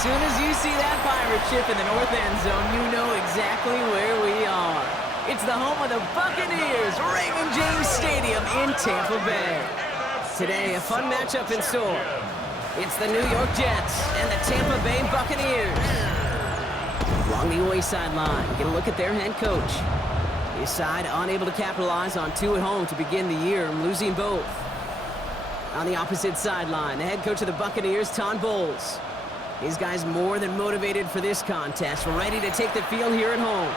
soon as you see that pirate ship in the north end zone, you know exactly where we are. It's the home of the Buccaneers, Raymond James Stadium in Tampa Bay. Today, a fun matchup in store. It's the New York Jets and the Tampa Bay Buccaneers. Along the away sideline, get a look at their head coach. His side unable to capitalize on 2 at home to begin the year, losing both. On the opposite sideline, the head coach of the Buccaneers, Todd Bowles. His guys more than motivated for this contest, ready to take the field here at home.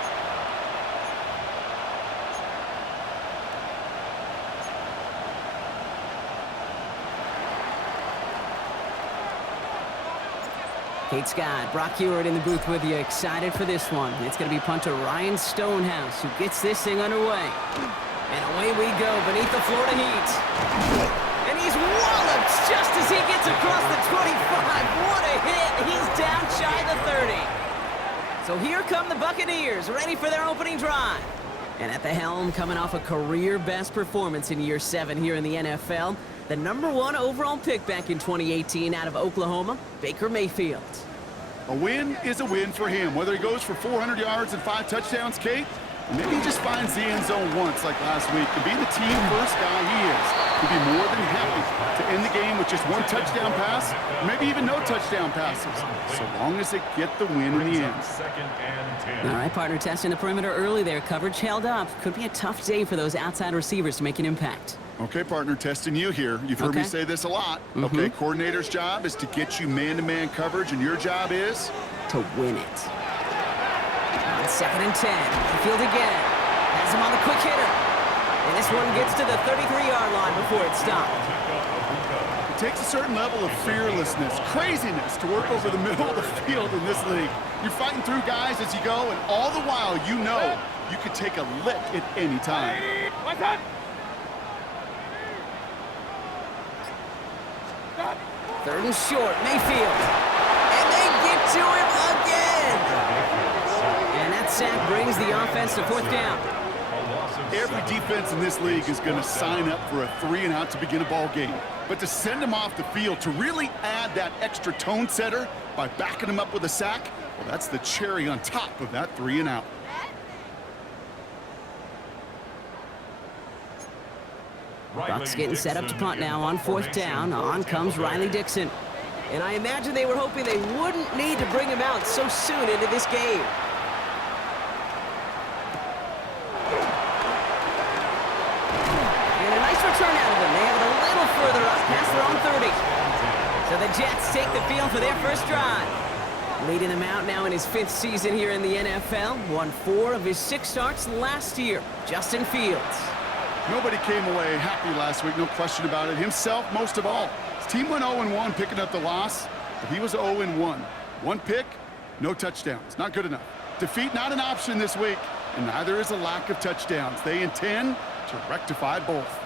Kate Scott, Brock Hewitt in the booth with you, excited for this one. It's going to be punter Ryan Stonehouse who gets this thing underway. And away we go beneath the Florida heat. And he's walloped just as he gets across the 25. What a hit! He's down shy of the 30. So here come the Buccaneers, ready for their opening drive. And at the helm, coming off a career-best performance in Year 7 here in the NFL, the #1 overall pick back in 2018 out of Oklahoma, Baker Mayfield. A win is a win for him, whether he goes for 400 yards and 5 touchdowns, Kate, or maybe he just finds the end zone once like last week. To be the team first guy he is, he'd be more than happy to end the game with just 1 touchdown pass, or maybe even no touchdown passes, so long as they get the win in the end. All right, partner, testing the perimeter early there. Coverage held up. Could be a tough day for those outside receivers to make an impact. Okay, partner, testing you here. You've heard me say this a lot. Okay, coordinator's job is to get you man-to-man coverage, and your job is? To win it. On 2nd and 10. Mayfield again. Has him on the quick hitter. And this one gets to the 33-yard line before it's stopped. It takes a certain level of fearlessness, craziness, to work over the middle of the field in this league. You're fighting through guys as you go, and all the while you know you could take a lick at any time. What's up? 3rd and short, Mayfield. And they get to him again. And that sack brings the offense to 4th down. Every defense in this league is going to sign up for a 3-and-out to begin a ball game. But to send him off the field, to really add that extra tone setter by backing him up with a sack, well, that's the cherry on top of that 3-and-out. Bucks getting set up to punt now on 4th down. On comes Riley Dixon. And I imagine they were hoping they wouldn't need to bring him out so soon into this game. And a nice return out of them. They have it a little further up past their own 30. So the Jets take the field for their first drive. Leading them out now in his 5th season here in the NFL. Won 4 of his 6 starts last year. Justin Fields. Nobody came away happy last week, no question about it. Himself, most of all. His team went 0-1 picking up the loss, but he was 0-1. 1 pick, no touchdowns. Not good enough. Defeat not an option this week, and neither is a lack of touchdowns. They intend to rectify both.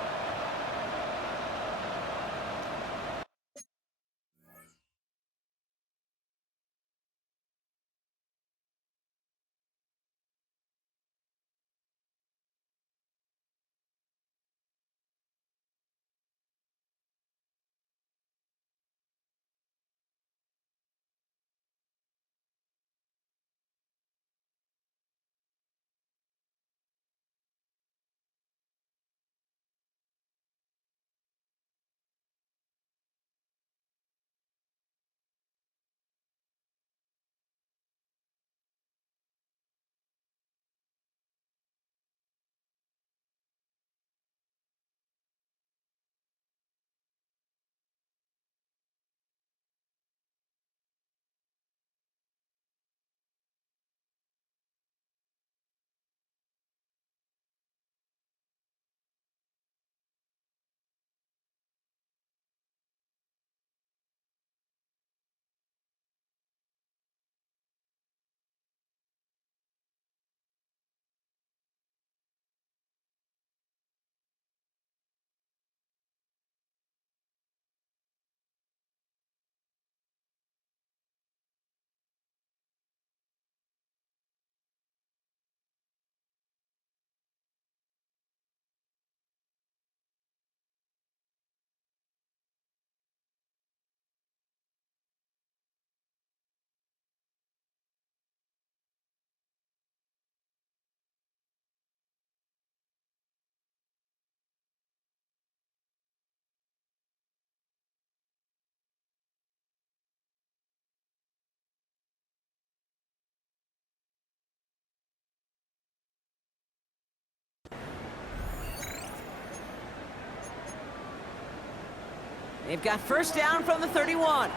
They've got first down from the 31.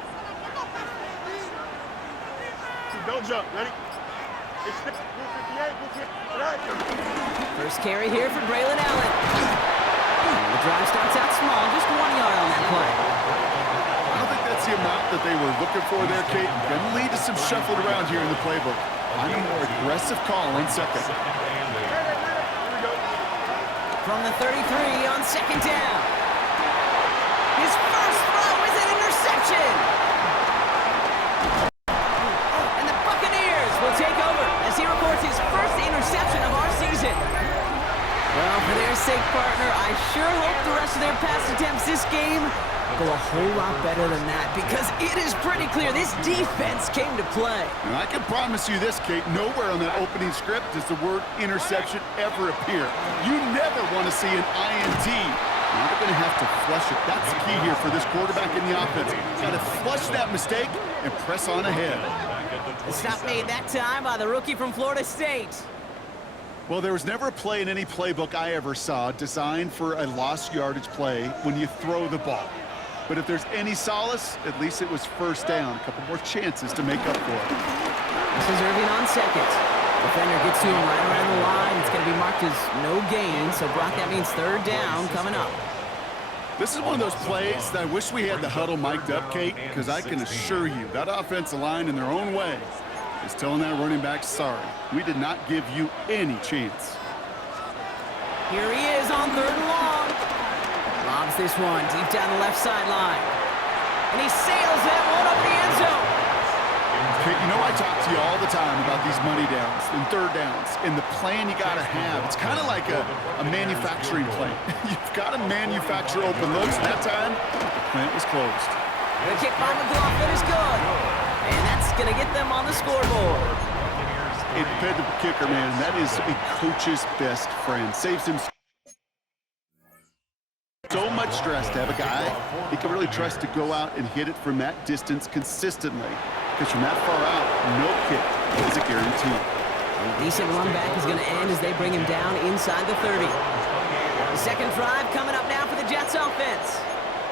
Don't jump. Ready? First carry here for Braylon Allen. And the drive starts out small, just 1 yard on that play. I don't think that's the amount that they were looking for there, Kate. Going to lead to some shuffling around here in the playbook. I'm a more aggressive call on second. From the 33 on second down. His first throw is an interception. And the Buccaneers will take over as he records his first interception of our season. Well, for their sake, partner, I sure hope the rest of their pass attempts this game go a whole lot better than that, because it is pretty clear this defense came to play. And I can promise you this, Kate, nowhere on that opening script does the word interception ever appear. You never want to see an INT. Now they're going to have to flush it. That's the key here for this quarterback in the offense. Got to flush that mistake and press on ahead. The stop made that time by the rookie from Florida State. Well, there was never a play in any playbook I ever saw designed for a lost yardage play when you throw the ball. But if there's any solace, at least it was first down. A couple more chances to make up for it. This is Irving on second. Defender gets to him right around the line. It's going to be marked as no gain, so Brock, that means third down coming up. This is one of those plays that I wish we had the huddle mic'd up, Kate, because I can assure you that offensive line in their own way is telling that running back, sorry, we did not give you any chance. Here he is on third and long. Lobs this one deep down the left sideline. And he sails that one up the end zone. Kate, you know I talk to you all the time about these money downs and third downs and the plan you got to have. It's kind of like a manufacturing plant. You've got to manufacture open looks. That time, the plant was closed. The kick by McLaughlin is good. And that's going to get them on the scoreboard. A dependable kicker, man. That is a coach's best friend. Saves him so much stress to have a guy he can really trust to go out and hit it from that distance consistently. Because from that far out, no kick is a guarantee. A decent run back is going to end as they bring him down inside the 30. The second drive coming up now for the Jets offense.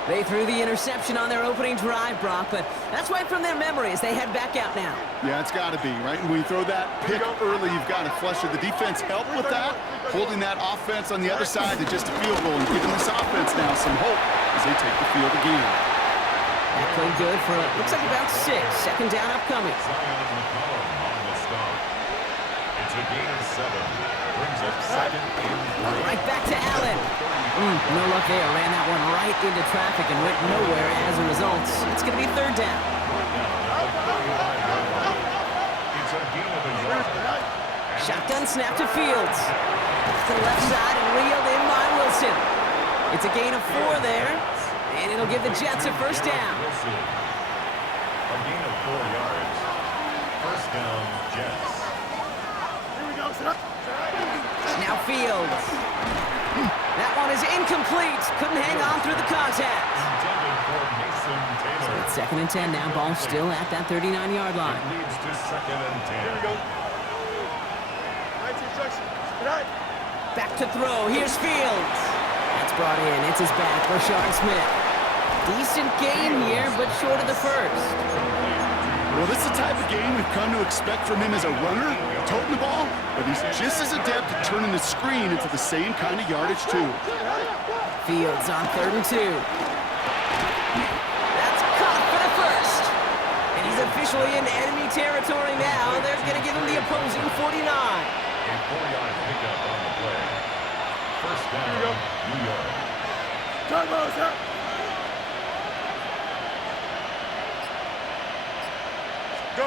They threw the interception on their opening drive, Brock, but that's right from their memory as they head back out now. Yeah, it's got to be, right? And when you throw that pick early, you've got to flush it. The defense helped with that, holding that offense on the other side to just a field goal and giving this offense now some hope as they take the field again. That played good for, looks like about 6. Second down upcoming. It's a gain of 7. Brings up second and Right back to Allen. No luck there. Ran that one right into traffic and went nowhere as a result. It's going to be third down. it's a gain of a yard. Shotgun snap to Fields. To the left side and reeled in by Wilson. It's a gain of 4 there, and it'll give the Jets a first down. Wilson. A gain of 4 yards. First down, Jets. Now Fields. That one is incomplete. Couldn't hang on through the contact. Intended for Mason Taylor. It's second and 10 now. Ball still at that 39-yard line. Leads to second and 10. Here we go. Nice instruction. Tonight. Back to throw. Here's Fields. That's brought in. It's his back, Rashard Smith. Decent gain here, but short of the first. Well, this is the type of game we've come to expect from him as a runner, toting the ball, but he's just as adept at turning the screen into the same kind of yardage, too. Fields on third and 2. That's caught for the first. And he's officially in enemy territory now. They're going to give him the opposing 49. A 4-yard pickup on the play. First down, New York. Turbo, sir. Go.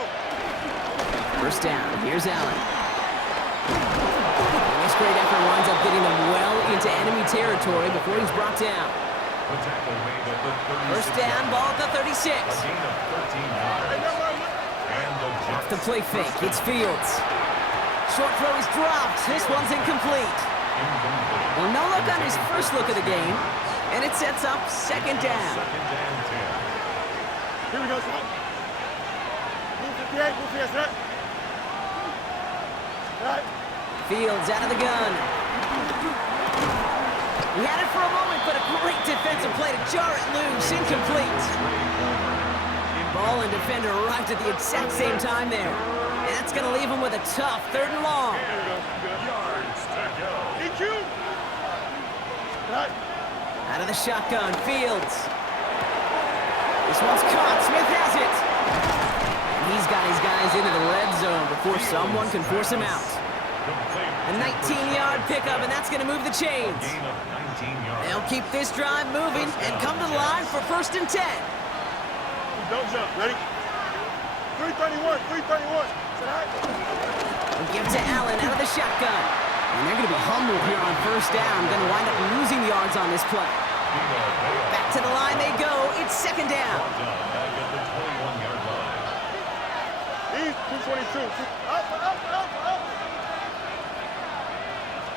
First down. Here's Allen. This great effort winds up getting them well into enemy territory before he's brought down. The tackle made at the 36. First down, ball at the 36. A gain of 13 yards. And the Off Jets. the play fake. It's Fields. Short throw is dropped. This one's incomplete. Incomplete. Well, no look on his first look of the game, and it sets up second down. Second and 10. Here we go, sir. Move 58, move 58, sir. Right. Fields out of the gun. He had it for a moment, but a great defense defensive play to jar it loose, incomplete. Ball and defender arrived at the exact same time there. And that's going to leave him with a tough 3rd and long. Yards to go. EQ. Right. Out of the shotgun, Fields. This one's caught. Smith has it. And he's got his guys into the red zone before someone can force him out. A 19-yard pickup, and that's going to move the chains. Gain of 19 yards. They'll keep this drive moving and come to the line for 1st and 10. Don't jump. Ready? 331. 331. We'll give to Allen out of the shotgun. And they're going to be humbled here on 1st down. Going to wind up losing yards on this play. Back to the line they go. It's 2nd down. Back at the 21-yard line. East. 222. Up.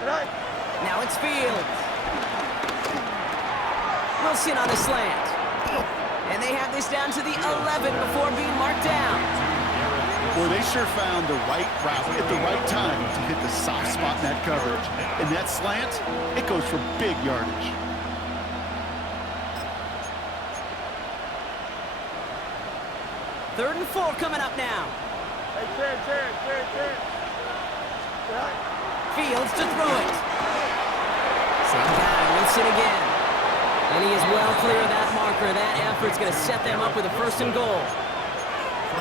Right. Now it's Fields. Wilson on the slant. And they have this down to the 11 before being marked down. Well, they sure found the right route at the right time to hit the soft spot in that coverage. And that slant, it goes for big yardage. Third and 4 coming up now. Hey, Ted. Right. Fields to throw it. Same guy, Wilson again. And he is well clear of that marker. That effort's going to set them up with a 1st and goal.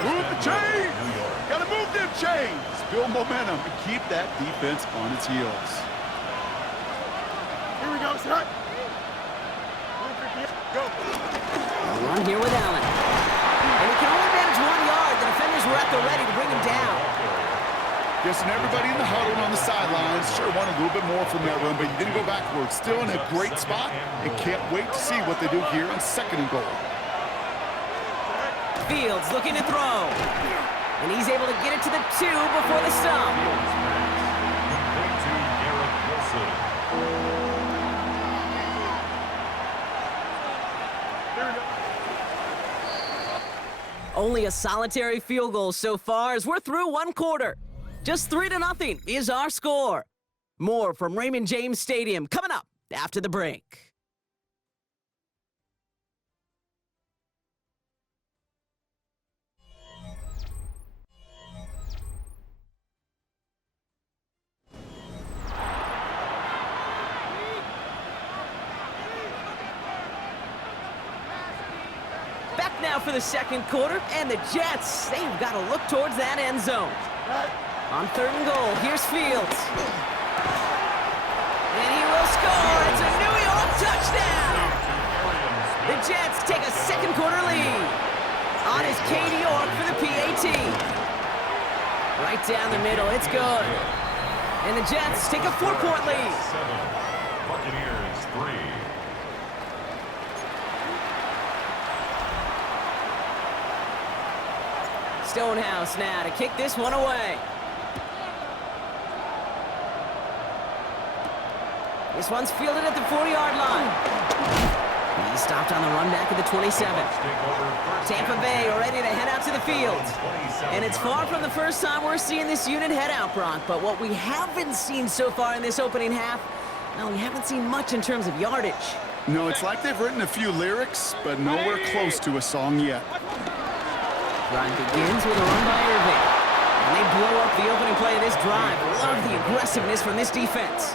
Move the chains! Gotta move them chains! Build momentum and keep that defense on its heels. Here we go, son. Go. A run here with Allen. And he can only manage 1 yard. The defenders were at the ready to bring him down. Guessing everybody in the huddle and on the sidelines sure wanted a little bit more from that run, but you didn't go backwards. Still in a great spot and can't wait to see what they do here on 2nd and goal. Fields looking to throw. And he's able to get it to the 2 before the stop. Only a solitary field goal so far as we're through 1 quarter. Just 3-0 is our score. More from Raymond James Stadium coming up after the break. Back now for the 2nd quarter, and the Jets, they've got to look towards that end zone. On 3rd and goal, here's Fields. And he will score. It's a New York touchdown. The Jets take a 2nd quarter lead. On is Katie York for the PAT. Right down the middle, it's good. And the Jets take a 4-point lead. 7, Buccaneers 3. Stonehouse now to kick this one away. This one's fielded at the 40-yard line. He's stopped on the run back at the 27. Tampa Bay ready to head out to the field. And it's far from the first time we're seeing this unit head out, Brock. But what we haven't seen so far in this opening half, well, we haven't seen much in terms of yardage. No, it's like they've written a few lyrics, but nowhere close to a song yet. Drive begins with a run by Irving. And they blow up the opening play of this drive. Love the aggressiveness from this defense.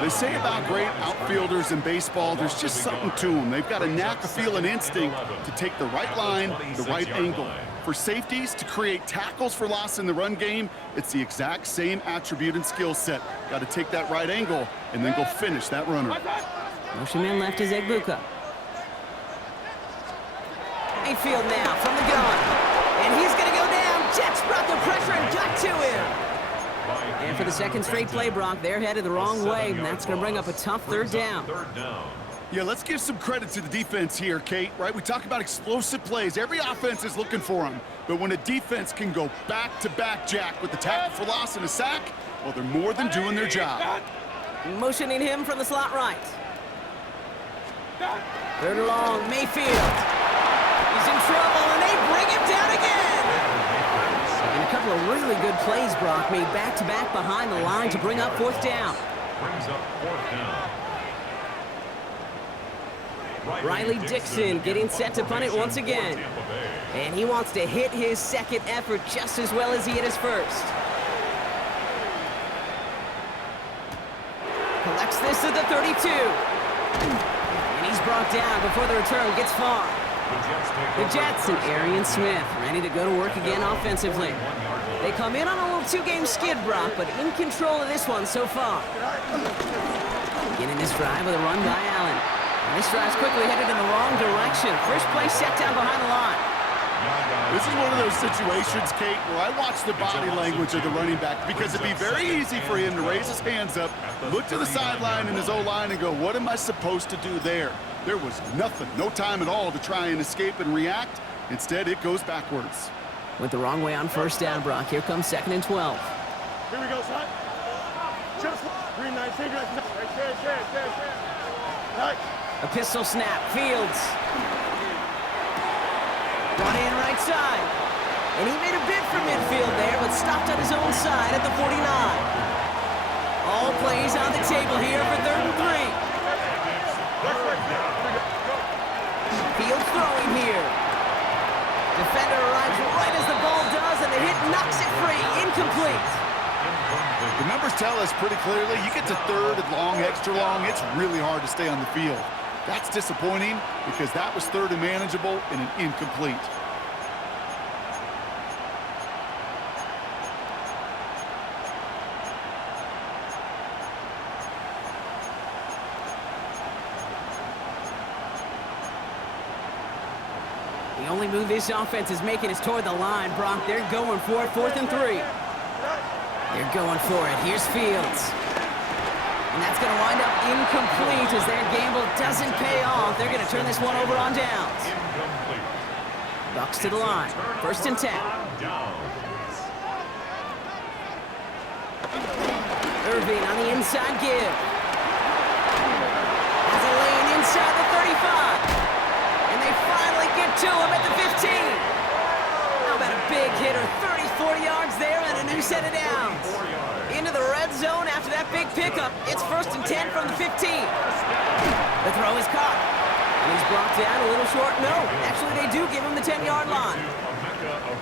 They say about great outfielders in baseball, there's just something to them. They've got a knack, a feel, an instinct to take the right line, the right angle. For safeties, to create tackles for loss in the run game, it's the exact same attribute and skill set. Got to take that right angle and then go finish that runner. Motion man left is Egbuka. Mayfield now from the gun. And he's going to go down. Jets brought the pressure and got to him. And for the 2nd straight play, Brock, they're headed the wrong way, and that's going to bring up a tough 3rd down. Yeah, let's give some credit to the defense here, Kate, right? We talk about explosive plays. Every offense is looking for them. But when a defense can go back-to-back, Jack, with the tackle for loss and a sack, well, they're more than doing their job. Motioning him from the slot right. 3rd and long, Mayfield. He's in trouble, and they bring him down again. And a couple of really good plays, Brock, made back-to-back behind the line to bring up 4th down. Brings up 4th down. Riley Dixon getting set to punt it once again. And he wants to hit his second effort just as well as he hit his first. Collects this at the 32. And he's brought down before the return gets far. The Jets and Arian Smith ready to go to work again offensively. They come in on a little two-game skid, Brock, but in control of this one so far. Beginning this drive with a run by Allen. And this drive's quickly headed in the wrong direction. First play set down behind the line. This is one of those situations, Kate, where I watch the body language of the running back because it'd be very easy for him to raise his hands up, look to the sideline in his O-line and go, what am I supposed to do there? There was nothing, no time at all to try and escape and react. Instead, it goes backwards. Went the wrong way on first down, Brock. Here comes 2nd and 12. Here we go, son. Just green 19, right there. Right. A pistol snap. Fields. Brought in right side. And he made a bid for midfield there, but stopped on his own side at the 49. All plays on the table here for 3rd and 3. Fields throwing here. Defender arrives right as the ball does, and the hit knocks it free. Incomplete. The numbers tell us pretty clearly, you get to 3rd and long, extra long, it's really hard to stay on the field. That's disappointing because that was 3rd and manageable and an incomplete. The only move this offense is making is toward the line, Brock. They're going for it, 4th and 3. They're going for it. Here's Fields. And that's going to wind up incomplete as their gamble doesn't pay off. They're going to turn this one over on downs. Bucks to the line. 1st and 10. Irving on the inside give. Has a lane inside the 35. And they finally get to him at the 15. How about a big hitter? 34 yards there and a new set of downs. Into the red zone after that big pickup. It's 1st and 10 from the 15. The throw is caught. And he's brought down a little short. No, actually they do give him the 10-yard line.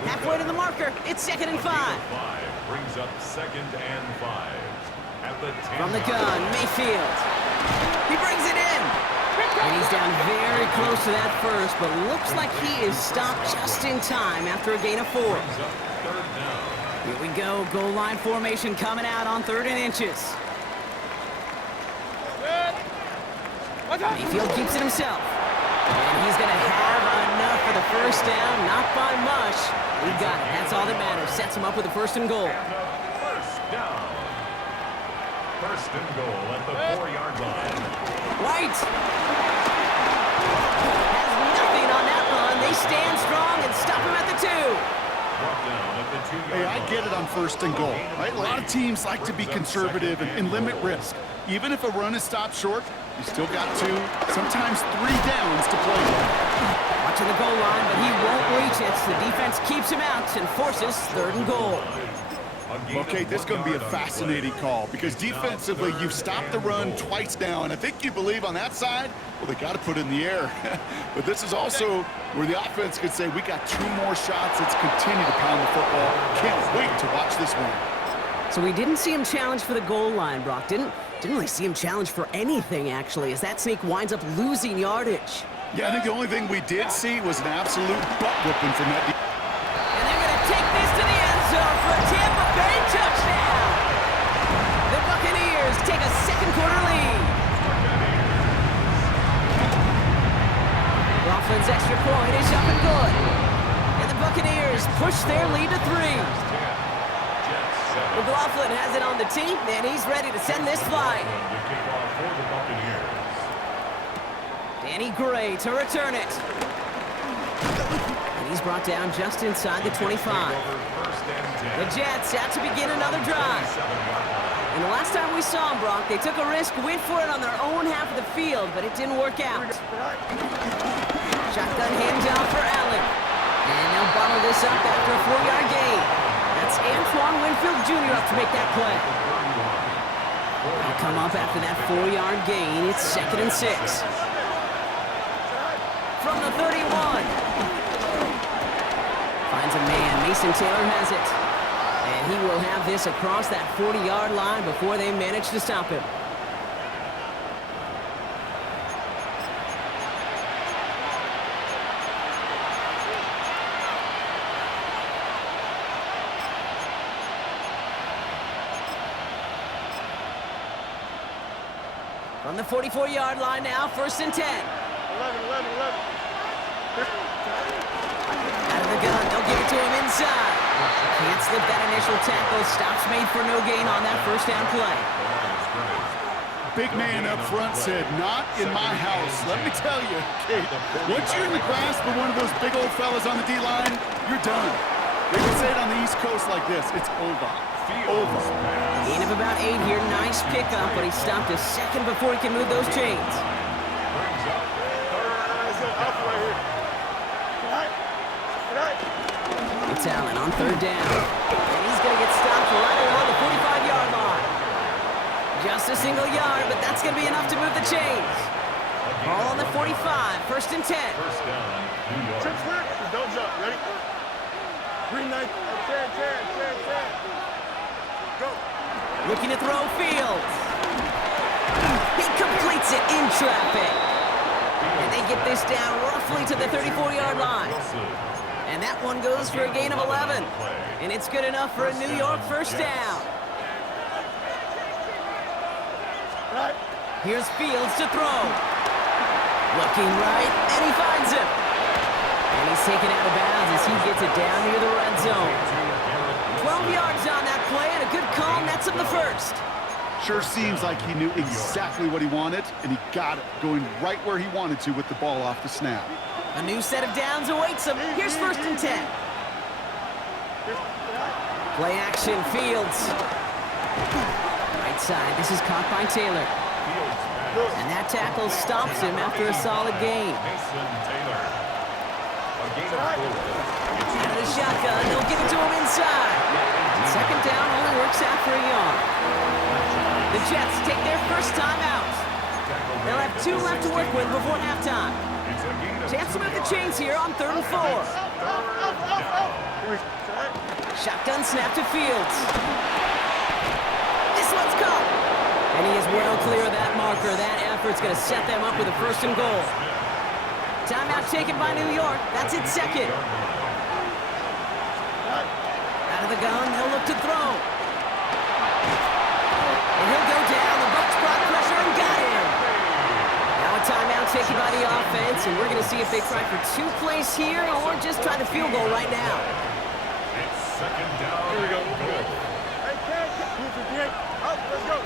Halfway to the marker. It's 2nd and 5. Brings up 2nd and 5. At the 10. From the gun, Mayfield. He brings it in. And he's down very close to that first, but looks like he is stopped just in time after a gain of 4. Here we go, goal line formation coming out on 3rd and inches. Mayfield keeps it himself. And he's going to have enough for the first down, not by much. He got it, that's all that matters. Sets him up with a 1st and goal. First down. 1st and goal at the 4-yard line. White has nothing on that run. They stand strong and stop him at the 2. Hey, I get it on 1st and goal, right? A lot of teams like to be conservative and limit risk. Even if a run is stopped short, you still got 2, sometimes 3 downs to play with. Watching the goal line, but he won't reach it. The defense keeps him out and forces 3rd and goal. Okay, this is going to be a fascinating call because defensively, you've stopped the run twice now, and I think you believe on that side, well, they got to put it in the air. But this is also where the offense could say, we got 2 more shots. Let's continue to pound the football. Can't wait to watch this one. So we didn't see him challenge for the goal line, Brock. Didn't really see him challenge for anything, actually, as that sneak winds up losing yardage. Yeah, I think the only thing we did see was an absolute butt-whooping from that defense. And they're going to take this to the end zone for a Tampa Bay touchdown. The Buccaneers take a second-quarter lead. Coughlin's extra point is up and good. And the Buccaneers push their lead to 3. McLaughlin has it on the tee, and he's ready to send this flying. Danny Gray to return it. And he's brought down just inside the 25. The Jets out to begin another drive. And the last time we saw them, Brock, they took a risk, went for it on their own half of the field, but it didn't work out. Shotgun handoff for Allen. And they'll bottle this up after a 4-yard gain. That's Antoine Winfield Jr. up to make that play. They'll come up after that 4-yard gain. It's 2nd and 6. from the 31. Finds a man. Mason Taylor has it. And he will have this across that 40-yard line before they manage to stop him. From the 44-yard line now, 1st and 10. 11, 11, 11. Out of the gun, they'll give it to him inside. Can't slip that initial tackle. Stops made for no gain on that 1st down play. Big man up front said, not in my house. Let me tell you, Kate, once you're in the grasp of one of those big old fellas on the D-line, you're done. They can say it on the East Coast like this. It's over. Over. Gain of about 8 here. Nice pickup, but he stopped a second before he can move those chains. It's Allen on 3rd down. And he's going to get stopped right around the 45-yard line. Just a single yard, but that's going to be enough to move the chains. Ball on the 45, 1st and 10. First down, New York. Don't jump. Ready? Green knife. 10. Go. Looking to throw Fields. He completes it in traffic. And they get this down roughly to the 34-yard line. And that one goes for a gain of 11. And it's good enough for a New York 1st down. Here's Fields to throw. Looking right, and he finds him. And he's taken out of bounds as he gets it down near the red zone. 12 yards on that play, and a good call nets him the 1st. Sure seems like he knew exactly what he wanted, and he got it, going right where he wanted to with the ball off the snap. A new set of downs awaits him. Here's 1st and 10. Play action, Fields. Right side, this is caught by Taylor. And that tackle stops him after a solid gain. Mason Taylor. A gain of 4. Out of the shotgun, they'll give it to him inside. And 2nd down only works out for a yard. The Jets take their 1st time out. They'll have 2 left to work with before halftime. Chance to move the chains here on 3rd and 4. Shotgun snap to Fields. This one's caught. And he is well clear of that marker. That effort's going to set them up with a 1st and goal. Timeout taken by New York. That's its 2nd. Out of the gun, they'll look to throw. And he'll go down. The Bucs brought pressure and got him. Now a timeout taken by the offense, and we're going to see if they try for 2 plays here or just try the field goal right now. It's 2nd down. Here we go. Up, let's go.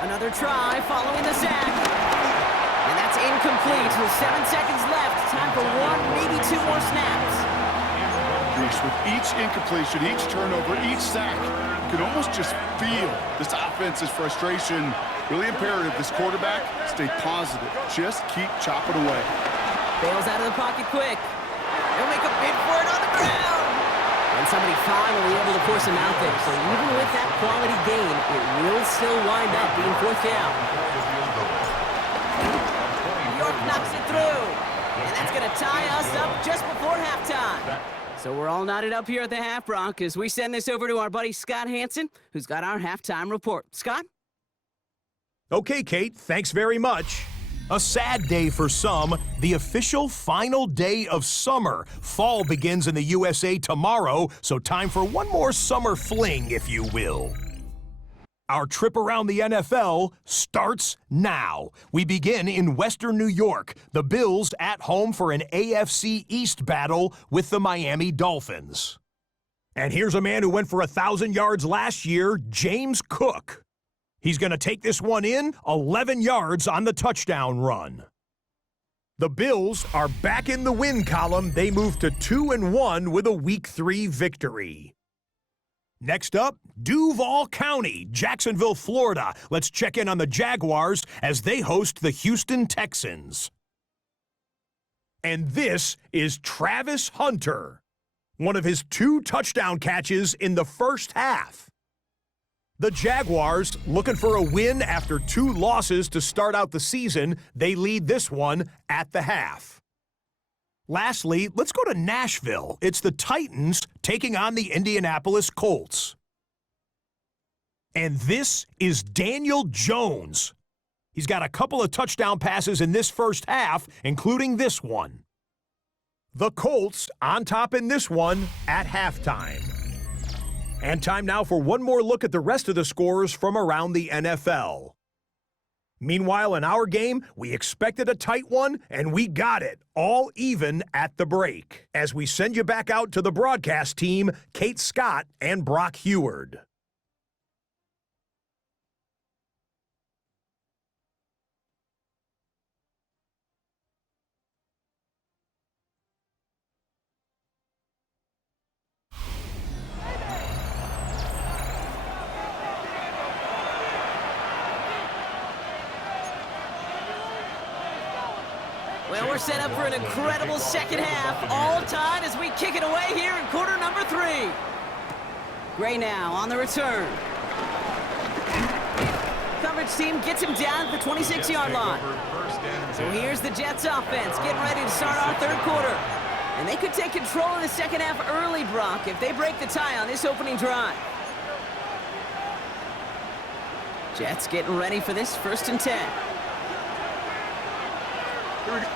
Another try following the sack. And that's incomplete with 7 seconds left. Time for 1, maybe 2 more snaps. With each incompletion, each turnover, each sack, you can almost just feel this offense's frustration. Really imperative this quarterback stay positive. Just keep chopping away. Bails out of the pocket quick. He'll make a bid for it on the ground. And somebody finally able to force him out there. So even with that quality gain, it will still wind up being 4th down. New York knocks it through. And that's going to tie us up just before halftime. So we're all knotted up here at the Half Bronc as we send this over to our buddy Scott Hansen, who's got our halftime report. Scott? Okay, Kate, thanks very much. A sad day for some, the official final day of summer. Fall begins in the USA tomorrow, so time for one more summer fling, if you will. Our trip around the NFL starts now. We begin in Western New York, the Bills at home for an AFC East battle with the Miami Dolphins. And here's a man who went for 1,000 yards last year, James Cook. He's going to take this one in, 11 yards on the touchdown run. The Bills are back in the win column. They move to 2-1 with a Week 3 victory. Next up, Duval County, Jacksonville, Florida. Let's check in on the Jaguars as they host the Houston Texans. And this is Travis Hunter, one of his 2 touchdown catches in the first half. The Jaguars, looking for a win after 2 losses to start out the season, they lead this one at the half. Lastly, let's go to Nashville. It's the Titans taking on the Indianapolis Colts. And this is Daniel Jones. He's got a couple of touchdown passes in this first half, including this one. The Colts on top in this one at halftime. And time now for one more look at the rest of the scores from around the NFL. Meanwhile, in our game, we expected a tight one, and we got it, all even at the break. As we send you back out to the broadcast team, Kate Scott and Brock Heward. Well, we're set up for an incredible second half, all tied as we kick it away here in quarter number 3. Gray now on the return. Coverage team gets him down at the 26-yard line. So here's the Jets offense getting ready to start our third quarter. And they could take control of the second half early, Brock, if they break the tie on this opening drive. Jets getting ready for this 1st and 10. From the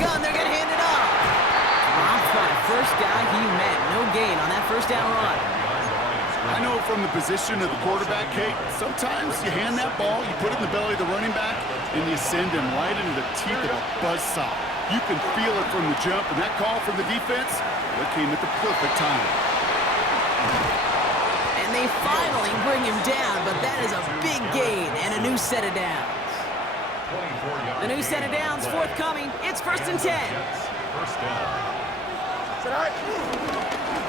gun, they're going to hand it off. Dropped by the first guy he met. No gain on that first down run. I know from the position of the quarterback, Kate, sometimes you hand that ball, you put it in the belly of the running back, and you send him right into the teeth of a buzzsaw. You can feel it from the jump, and that call from the defense, it came at the perfect time. And they finally bring him down, but that is a big gain and a new set of downs. The new set of downs forthcoming. It's 1st and 10.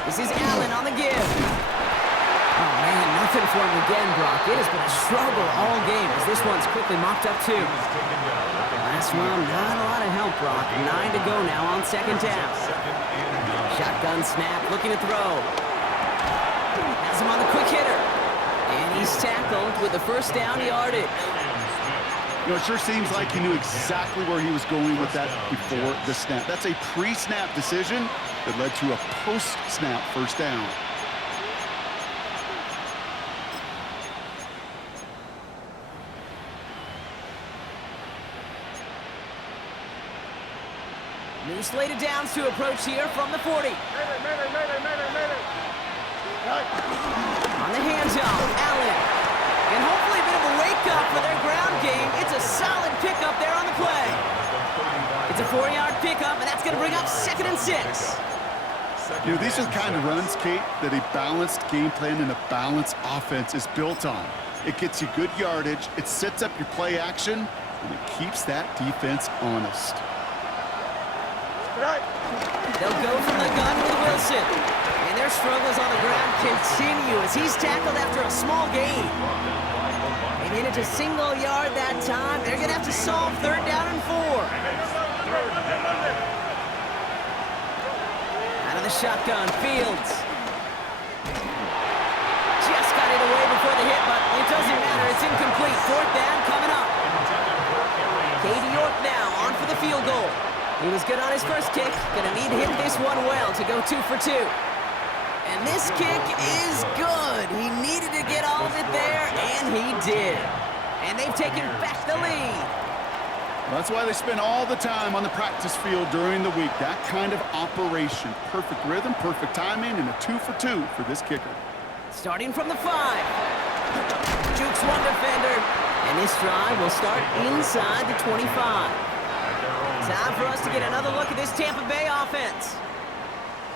This is Allen on the give. Oh, man, nothing for him again, Brock. It has been a struggle all game as this one's quickly mocked up, too. Last one, not a lot of help, Brock. 9 to go now on 2nd down. Shotgun snap, looking to throw. Has him on the quick hitter. And he's tackled with the first down yardage. You know, it sure seems like he knew exactly where he was going with that before the snap. That's a pre-snap decision that led to a post-snap first down. New slate of downs to approach here from the 40. On the hands-off, Allen. And hopefully a bit of a wake-up for their ground game. It's a solid pickup there on the play. It's a 4-yard pickup, and that's going to bring up 2nd and 6. You know, these are the kind of runs, Kate, that a balanced game plan and a balanced offense is built on. It gets you good yardage, it sets up your play action, and it keeps that defense honest. They'll go from the gun with Wilson. And their struggles on the ground continue as he's tackled after a small gain. And in it a single yard that time. They're going to have to solve 3rd down and 4. Out of the shotgun, Fields. Just got it away before the hit, but it doesn't matter. It's incomplete. 4th down coming up. Katie York now on for the field goal. He was good on his first kick. Gonna need to hit this one well to go 2 for 2. And this kick is good. He needed to get all of it there, and he did. And they've taken back the lead. Well, that's why they spend all the time on the practice field during the week. That kind of operation. Perfect rhythm, perfect timing, and a 2 for 2 for this kicker. Starting from the 5. Jukes one defender. And this drive will start inside the 25. Time for us to get another look at this Tampa Bay offense.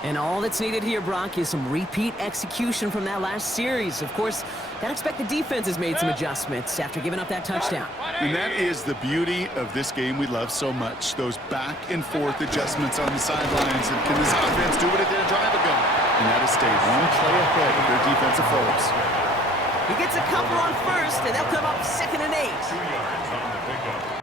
And all that's needed here, Brock, is some repeat execution from that last series. Of course, I expect the defense has made some adjustments after giving up that touchdown. And that is the beauty of this game we love so much. Those back and forth adjustments on the sidelines. And can this offense do what it did a drive ago? And that is stay one play ahead of their defensive foes. He gets a couple on first, and they'll come up 2nd and 8. 2 yards on the pickup.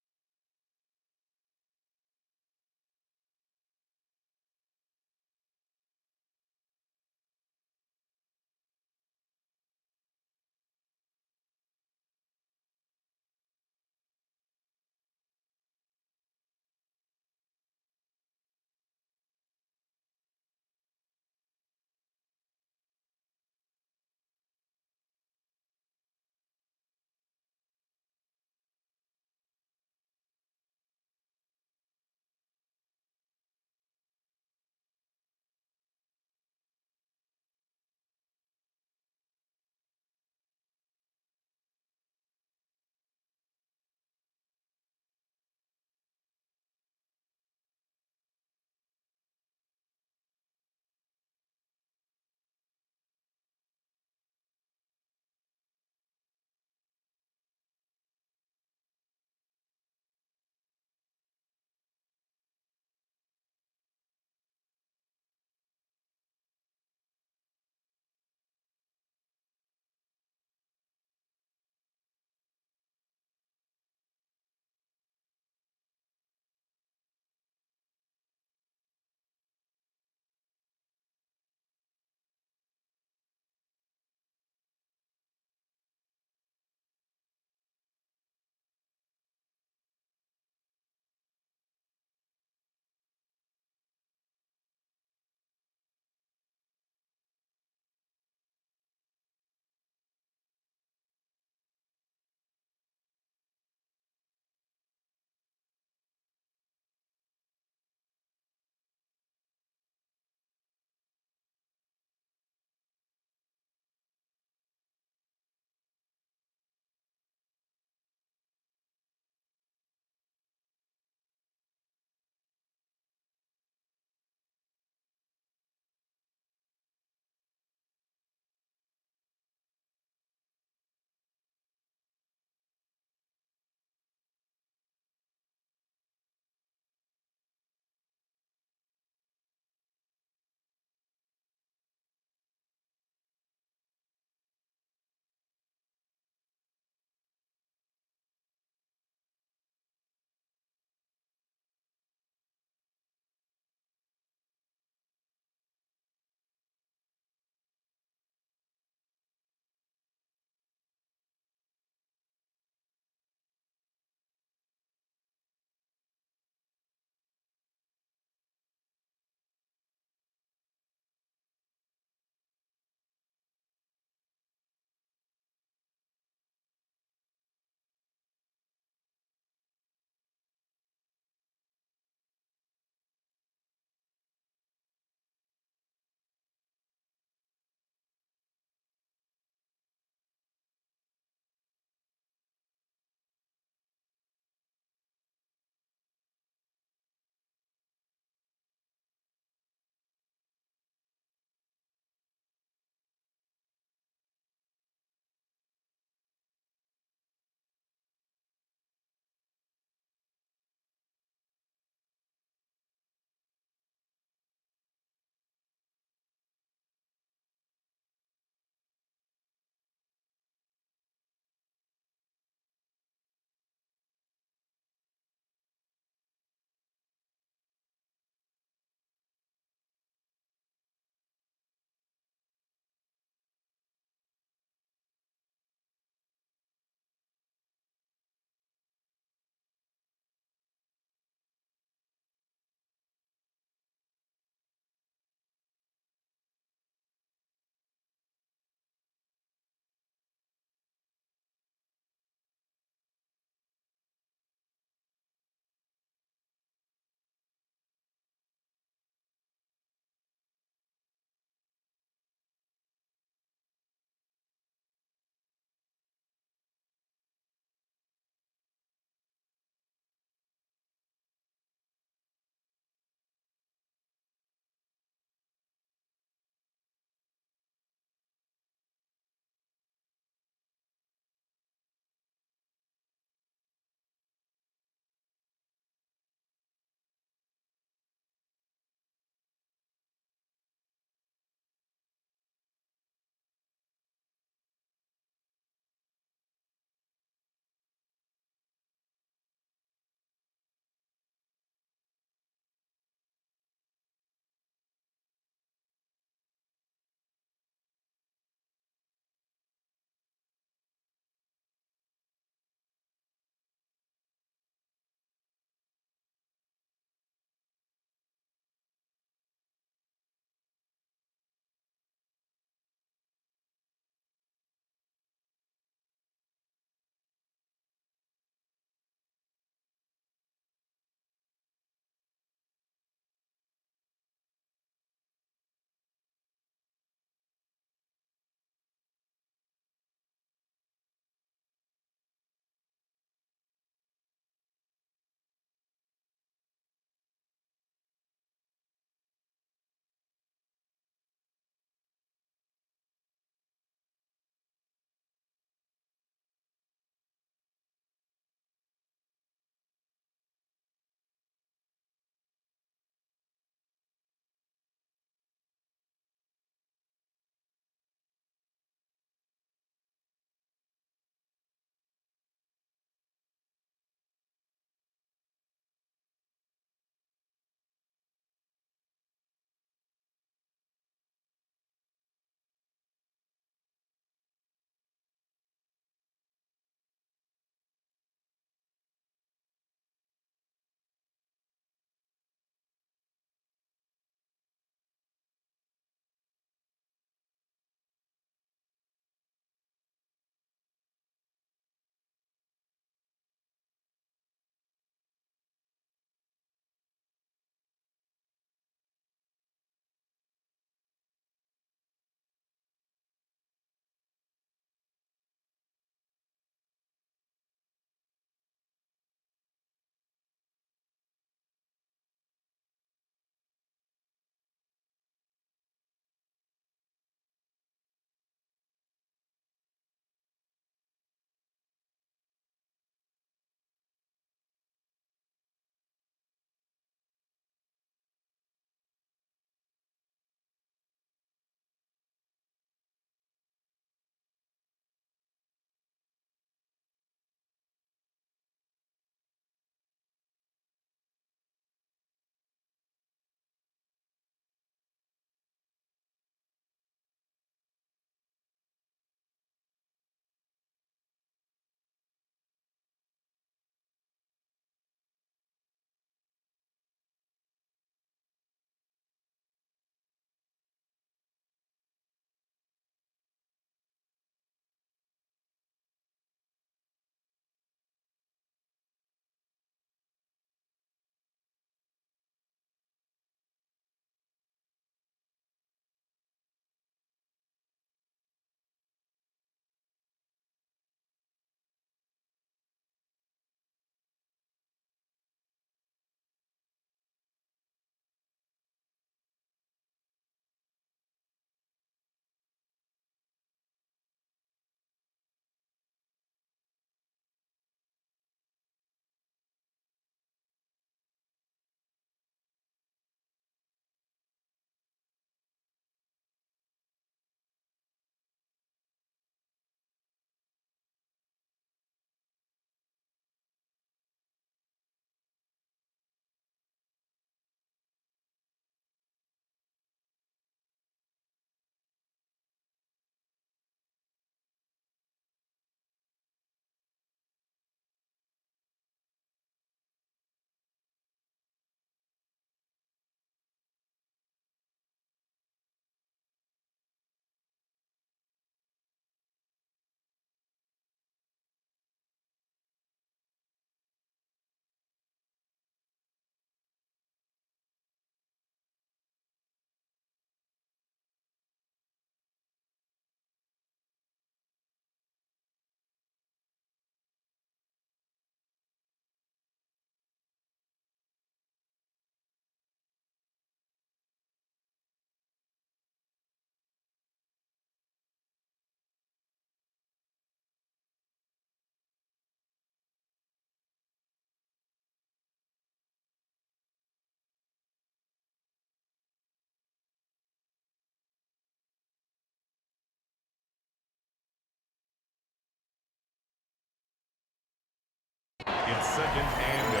It's 2nd and 8.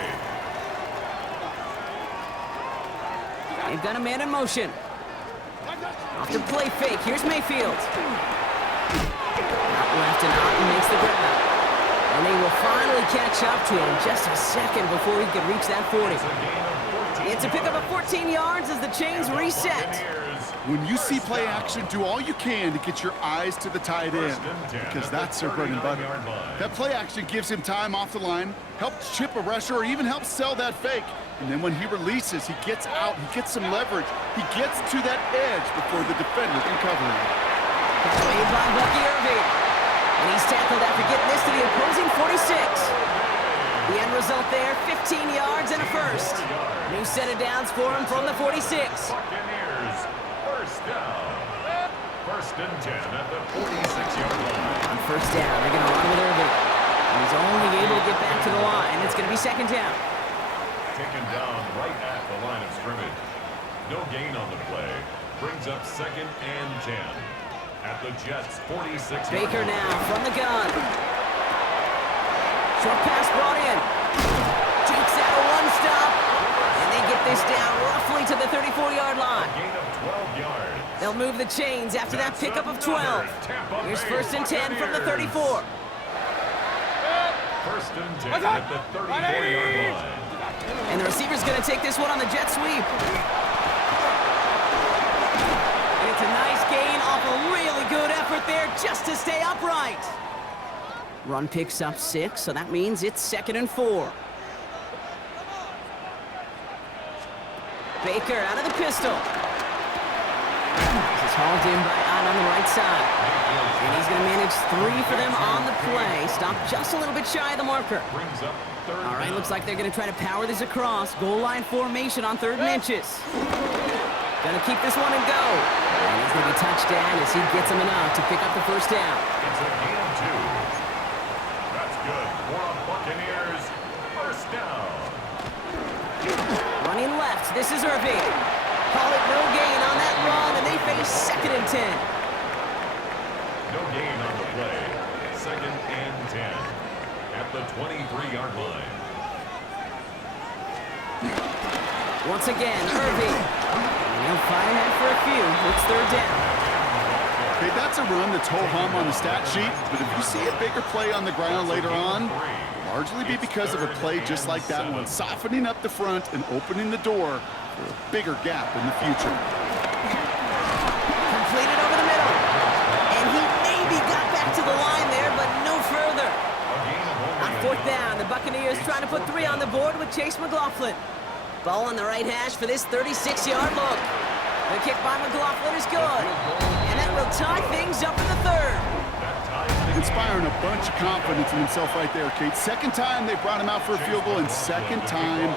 They've got a man in motion. Off the play fake. Here's Mayfield. Out left and Otten makes the grab. And they will finally catch up to him just a second before he can reach that 40. It's a pickup of 14 yards as the chains reset. When you see play action, do all you can to get your eyes to the tight end, because that's their bread and butter. That play action gives him time off the line, helps chip a rusher, or even helps sell that fake. And then when he releases, he gets out, he gets some leverage. He gets to that edge before the defender can cover him. That's made by Bucky Irving. And he's tackled after getting this to the opposing 46. The end result there, 15 yards and a first. New set of downs for him from the 46. Buccaneers, first down. 1st and 10 at the 46-yard line. On first down, they're going to run with Irving. And he's only able to get back to the line. It's going to be 2nd down. Taken down right at the line of scrimmage. No gain on the play. Brings up 2nd and 10 at the Jets' 46. Baker now from the gun. Short pass brought in. Jakes out a one-stop. And they get this down roughly to the 34-yard line. Gain of 12 yards. They'll move the chains after that pickup of 12. Here's 1st and 10 from the 34. 1st and 10 at the 34-yard line. And the receiver's going to take this one on the jet sweep. And it's a nice gain off a really good effort there just to stay upright. Run picks up 6, so that means it's 2nd and 4. Baker out of the pistol. This is hauled in by Otten on the right side. And he's going to manage 3 for them on the play. Stop just a little bit shy of the marker. Brings up 3rd All right, down. looks like they're going to try to power this across. Goal line formation on 3rd and inches. Going to keep this one and go. And he's going to be touched down as he gets him enough to pick up the 1st down. It's a gain of 2. That's good for a Buccaneers 1st down. Running left, this is Irving. Call it no gain on that run, and they face 2nd and 10. No gain on the play. 2nd and 10 at the 23-yard line. Once again, Irving. And he'll fire that for a few. It's 3rd down. Okay, that's a run that's ho-hum on the stat sheet, but if you see a bigger play on the ground later on, largely be because of a play just like that one, softening up the front and opening the door for a bigger gap in the future. Completed over the middle. And he maybe got back to the line there, but no further. On 4th down, the Buccaneers trying to put 3 on the board with Chase McLaughlin. Ball on the right hash for this 36-yard look. The kick by McLaughlin is good. And that will tie things up in the 3rd. Inspiring a bunch of confidence in himself right there, Kate. 2nd time they brought him out for a field goal, and 2nd time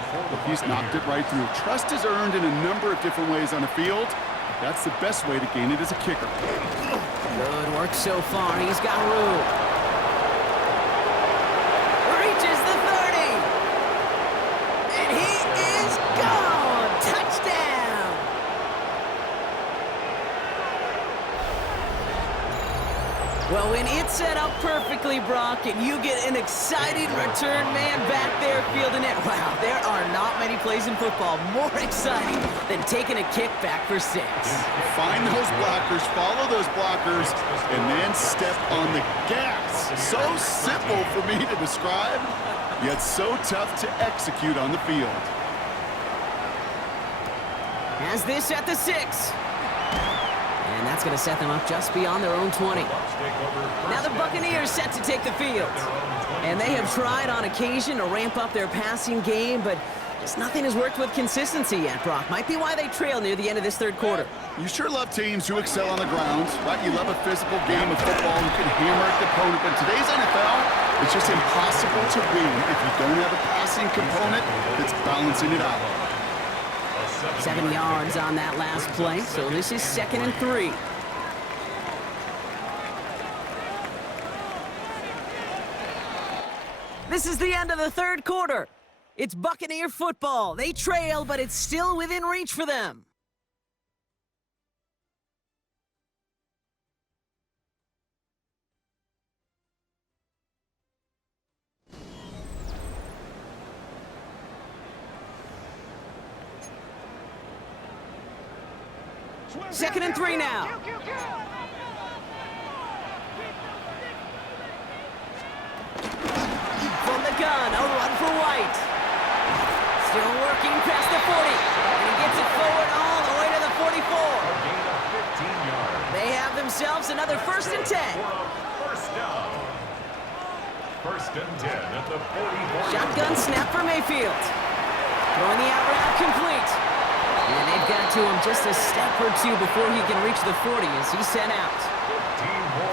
he's knocked it right through. Trust is earned in a number of different ways on the field. That's the best way to gain it as a kicker. Good work so far. He's got room. Reaches the 30. And he is gone. Touchdown. Well, when it's set up perfectly, Brock, and you get an exciting return man back there fielding it, wow, there are not many plays in football more exciting than taking a kick back for 6. Find those blockers, follow those blockers, and then step on the gas. So simple for me to describe, yet so tough to execute on the field. Has this at the 6. And that's going to set them up just beyond their own 20. Now the Buccaneers set to take the field. And they have tried on occasion to ramp up their passing game, but just nothing has worked with consistency yet, Brock. Might be why they trail near the end of this 3rd quarter. You sure love teams who excel on the ground, right? You love a physical game of football who can hammer at the opponent, but in today's NFL, it's just impossible to win if you don't have a passing component that's balancing it out. 7 yards on that last play, so this is 2nd and 3. This is the end of the 3rd quarter. It's Buccaneer football. They trail, but it's still within reach for them. 2nd and 3 now. From the gun, a run for White. Still working past the 40. And he gets it forward all the way to the 44. Gain of 15 yards. They have themselves another 1st and 10. First down. 1st and 10 at the 44. Shotgun snap for Mayfield. Throwing the out route complete. And they've got to him just a step or two before he can reach the 40 as he's sent out.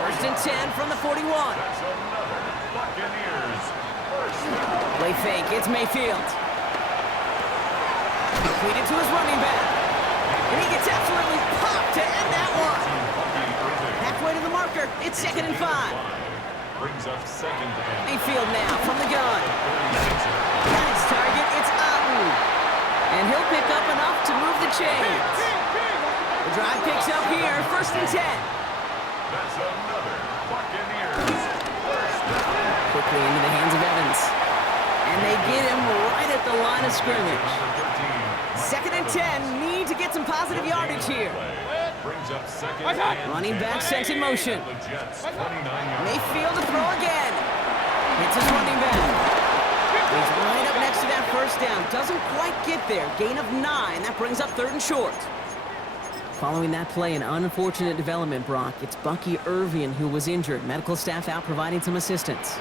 1st and 10 from the 41. That's another Buccaneers first down. Play fake, it's Mayfield. Completed to his running back. And he gets absolutely popped to end that one. Halfway to the marker, it's 2nd and 5. Brings up 2nd and Mayfield now from the gun. Got his target, it's Otten. And he'll pick up enough to move the chains. The drive picks up here, 1st and 10. That's another Buccaneers first down. Quickly into the hands of Evans. And they get him right at the line of scrimmage. 2nd and 10, need to get some positive yardage here. Brings up 2nd and Running back sent in motion. the Jets 29 yards. Mayfield to throw again. Hits his running back. He's right up next to that 1st down. Doesn't quite get there. Gain of 9. That brings up 3rd and short. Following that play, an unfortunate development, Brock. It's Bucky Irvin who was injured. Medical staff out providing some assistance.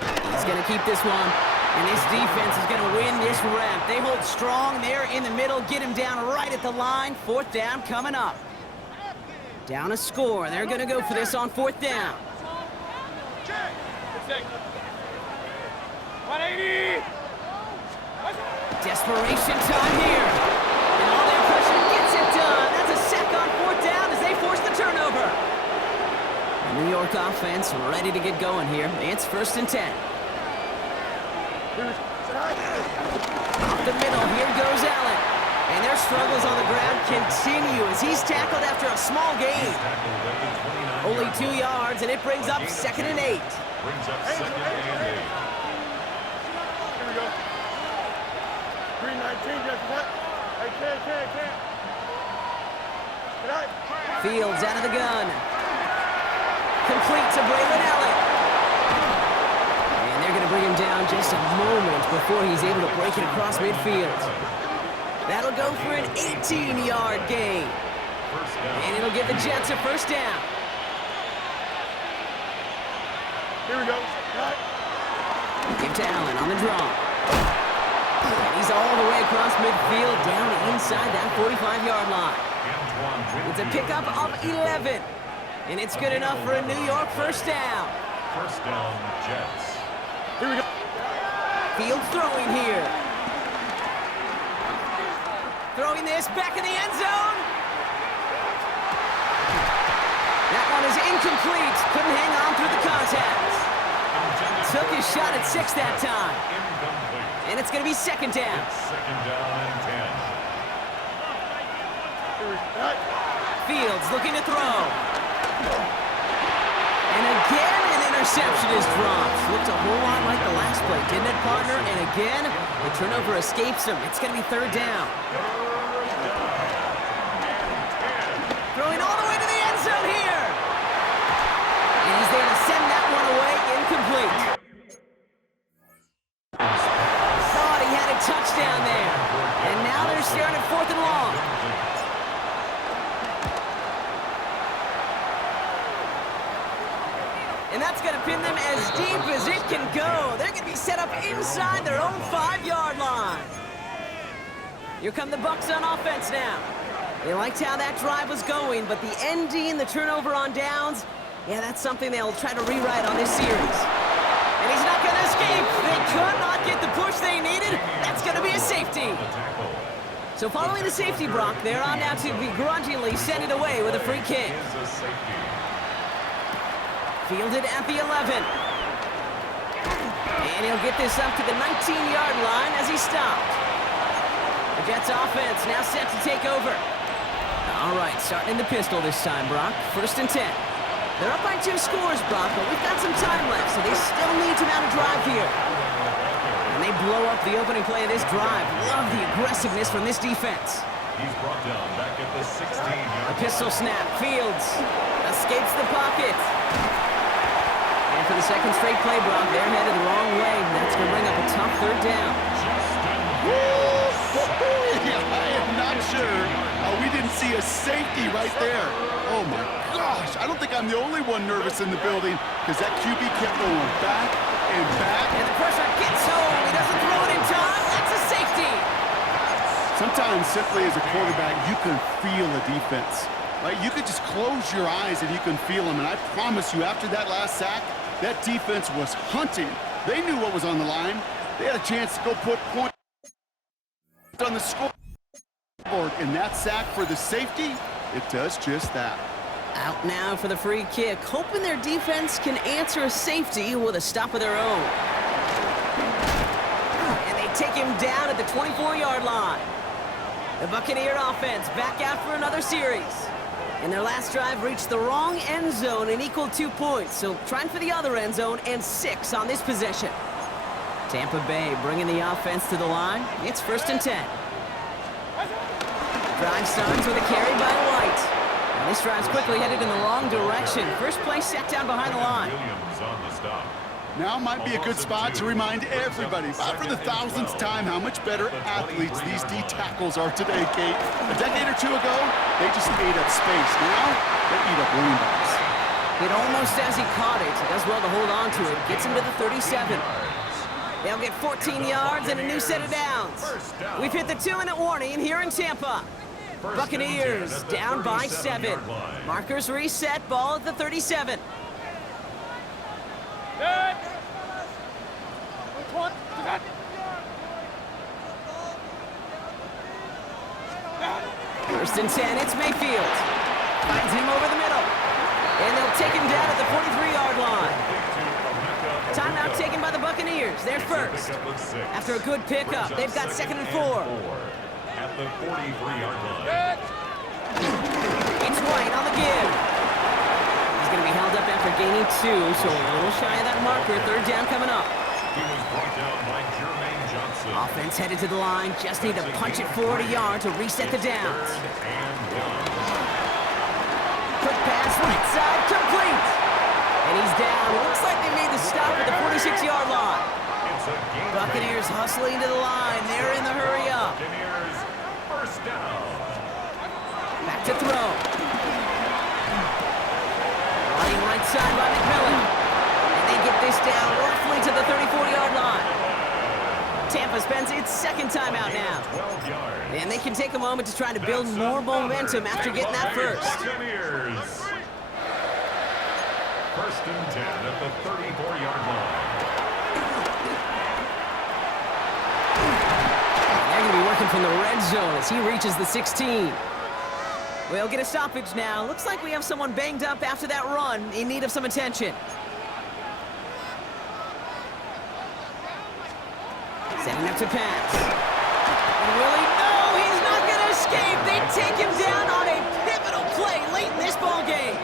He's going to keep this one. And this defense is going to win this rep. They hold strong there in the middle. Get him down right at the line. 4th down coming up. Down a score. They're going to go for this on 4th down. 180. Desperation time here. And all their pressure gets it done. That's a sack on 4th down as they force the turnover. The New York offense ready to get going here. It's 1st and 10. Up the middle, here goes Allen. And their struggles on the ground continue as he's tackled after a small gain. Only 2 yards, and it brings up 2nd and 8. Brings up 2nd and 8. Here we go. 319, just what? Hey, can't. Fields out of the gun. Complete to Braylon Allen. And they're going to bring him down just a moment before he's able to break it across midfield. That'll go for an 18-yard gain. And it'll give the Jets a 1st down. Here we go. Give to Allen on the draw. And he's all the way across midfield, down inside that 45-yard line. It's a pickup of 11. And it's good enough for a New York 1st down. 1st down, Jets. Here we go. Fields throwing here. Throwing this back in the end zone. That one is incomplete. Couldn't hang on through the contact. Took his shot at 6 that time. Incomplete. And it's going to be 2nd down. 2nd down and 10. Fields looking to throw. And again, an interception is dropped. Looked a whole lot like the last play, didn't it, partner? And again, the turnover escapes him. It's going to be 3rd down. Throwing all the way to the end zone here. And he's there to send that one away, incomplete. Thought he had a touchdown there. And now they're staring at 4th and long. And that's going to pin them as deep as it can go. They're going to be set up inside their own 5-yard line. Here come the Bucs on offense now. They liked how that drive was going, but the ending, the turnover on downs, yeah, that's something they'll try to rewrite on this series. And he's not going to escape. They could not get the push they needed. That's going to be a safety. So following the safety, Brock, they're on now to begrudgingly send it away with a free kick. Fielded at the 11. And he'll get this up to the 19-yard line as he stopped. The Jets offense now set to take over. All right, starting in the pistol this time, Brock. 1st and 10. They're up by 2 scores, Brock, but we've got some time left, so they still need to mount a drive here. And they blow up the opening play of this drive. Love the aggressiveness from this defense. He's brought down back at the 16-yard A pistol snap. Fields escapes the pocket. And for the second straight play, Brock, they're headed the wrong way. That's going to bring up a tough third down. I am not sure we didn't see a safety right there. Oh, my gosh. I don't think I'm the only one nervous in the building because that QB kept going back and back. And the pressure gets home. He doesn't throw it in time. That's a safety. Sometimes, simply as a quarterback, you can feel a defense. Right? You could just close your eyes and you can feel them. And I promise you, after that last sack, that defense was hunting. They knew what was on the line. They had a chance to go put points on the scoreboard. And that sack for the safety, it does just that. Out now for the free kick, hoping their defense can answer a safety with a stop of their own. And they take him down at the 24-yard line. The Buccaneer offense back out for another series. In their last drive, reached the wrong end zone and equaled 2 points. So trying for the other end zone and 6 on this possession. Tampa Bay bringing the offense to the line. It's 1st and 10. Drive starts with a carry by White. And this drive's quickly headed in the wrong direction. First play set down behind the line. Williams on the stop. Now might be a good spot to remind everybody, for the thousandth time, how much better athletes these D tackles are today, Kate. A decade or two ago, they just ate up space. Now, they eat up running backs. It almost as he caught it. He does well to hold on to it. Gets him to the 37. They'll get 14 yards and a new set of downs. We've hit the 2-minute warning here in Tampa. Buccaneers down by 7. Markers reset, ball at the 37. First and 10, it's Mayfield. Finds him over the middle. And they'll take him down at the 43-yard line. Timeout taken by the Buccaneers. They're first. After a good pickup, they've got 2nd and 4. At the 43-yard line. It's White on the give. He's going to be held up after gaining 2, so a little shy of that marker. 3rd down coming up. He was brought down by Jermaine Johnson. Offense headed to the line. Just need to punch it forward a yard to reset the downs. Quick pass, right side, complete. And he's down. Looks like they made the stop at the 46-yard line. Buccaneers hustling to the line. They're in the hurry up. Buccaneers first down. Back to throw. Running right side by McMillan. And they get this down roughly to the 34-yard line. Tampa spends its 2nd timeout now. 12 yards. And they can take a moment to try to build more momentum after getting that first. Buccaneers. First and 10 at the 34-yard line. They're going to be working from the red zone as he reaches the 16. We'll get a stoppage now. Looks like we have someone banged up after that run in need of some attention. Setting up to pass. And Willie, no, he's not going to escape. They take him down on a pivotal play late in this ball game.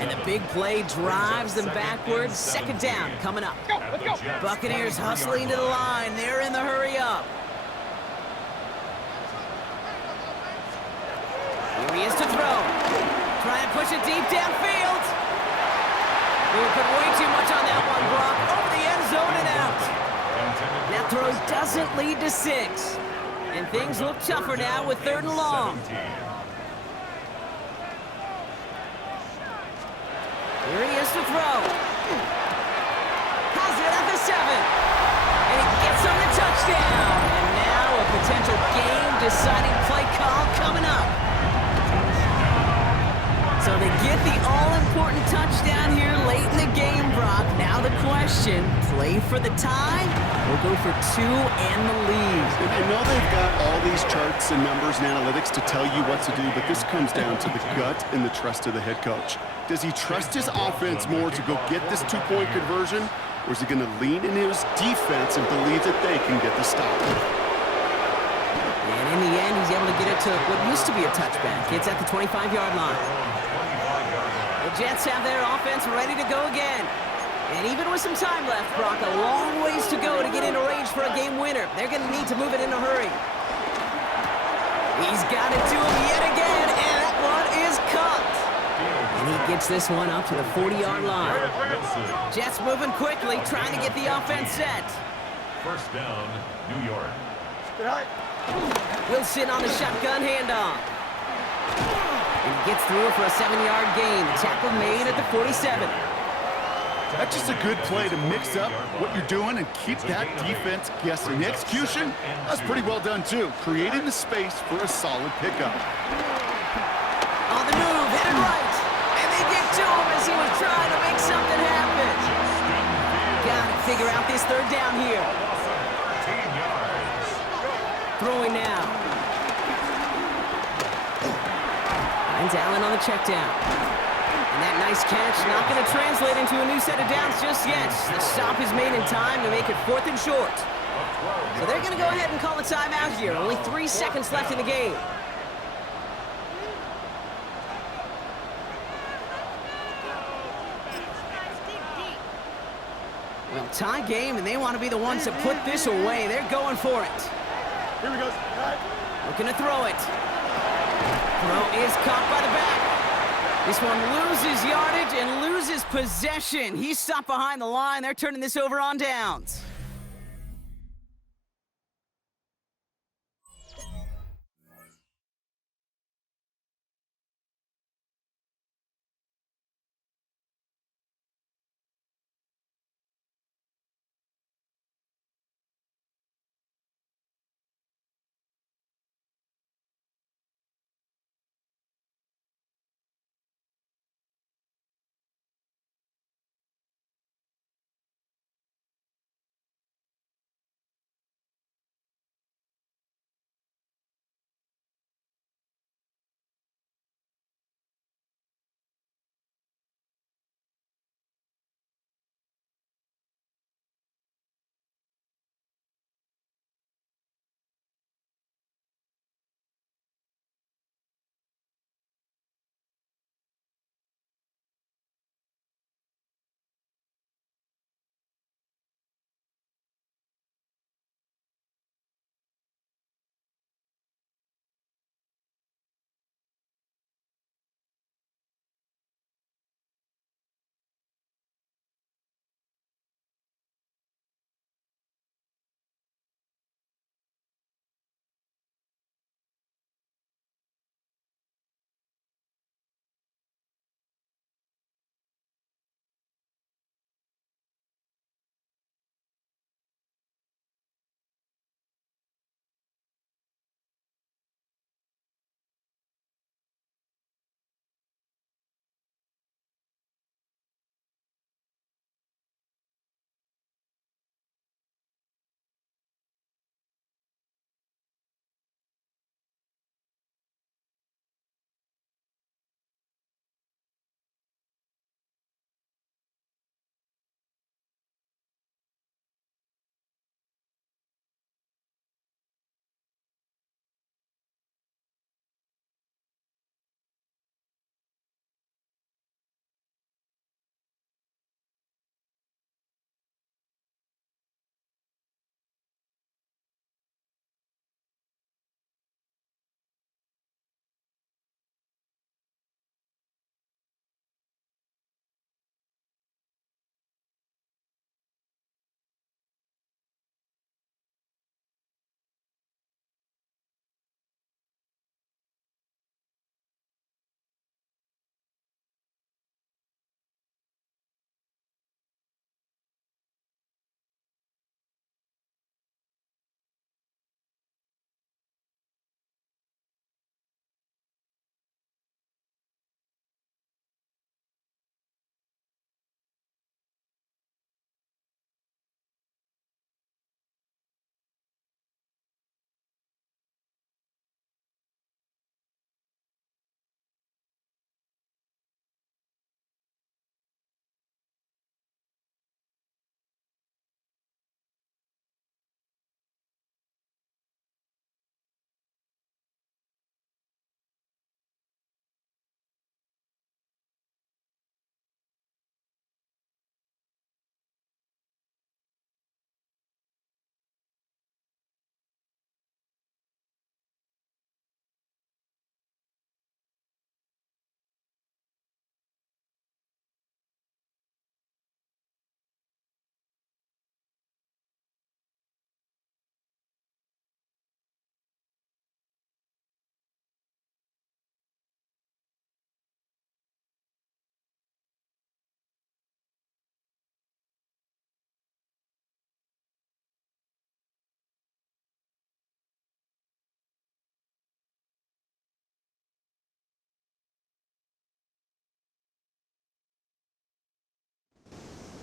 And the big play drives them backwards. 2nd down coming up. Buccaneers hustling to the line. They're in the hurry up. Here he is to throw. Try and push it deep downfield. We put way too much on that one, Brock. Over the end zone and out. That throw doesn't lead to 6. And things look tougher now with 3rd and long. Here he is to throw. Has it at the 7. And he gets on the touchdown. And now a potential game-deciding play call coming up. So they get the all-important touchdown here late in the game, Brock. Now the question, play for the tie or go for 2 and the lead? I know they've got all these charts and numbers and analytics to tell you what to do, but this comes down to the gut and the trust of the head coach. Does he trust his offense more to go get this 2-point conversion, or is he going to lean in his defense and believe that they can get the stop? And in the end, he's able to get it to what used to be a touchback. It's at the 25-yard line. The Jets have their offense ready to go again. And even with some time left, Brock, a long ways to go to get into range for a game winner. They're going to need to move it in a hurry. He's got it to him yet again, and that one is caught. And he gets this one up to the 40-yard line. Jets moving quickly, trying to get the offense set. First down, New York. Wilson on the shotgun handoff. And he gets through for a 7-yard gain. The tackle made at the 47. That's just a good play to mix up what you're doing and keep that defense guessing. The execution, that's pretty well done too, creating the space for a solid pickup. On the move, headed right. And they get to him as he was trying to make something happen. Got to figure out this third down here. Throwing now. Finds Allen on the check down. And that nice catch not going to translate into a new set of downs just yet. The stop is made in time to make it 4th and short. So they're going to go ahead and call a timeout here. Only 3 seconds left in the game. Well, tie game, and they want to be the ones that put this away. They're going for it. Here we go. Looking to throw it. Throw is caught by the back. This one loses yardage and loses possession. He's stopped behind the line. They're turning this over on downs.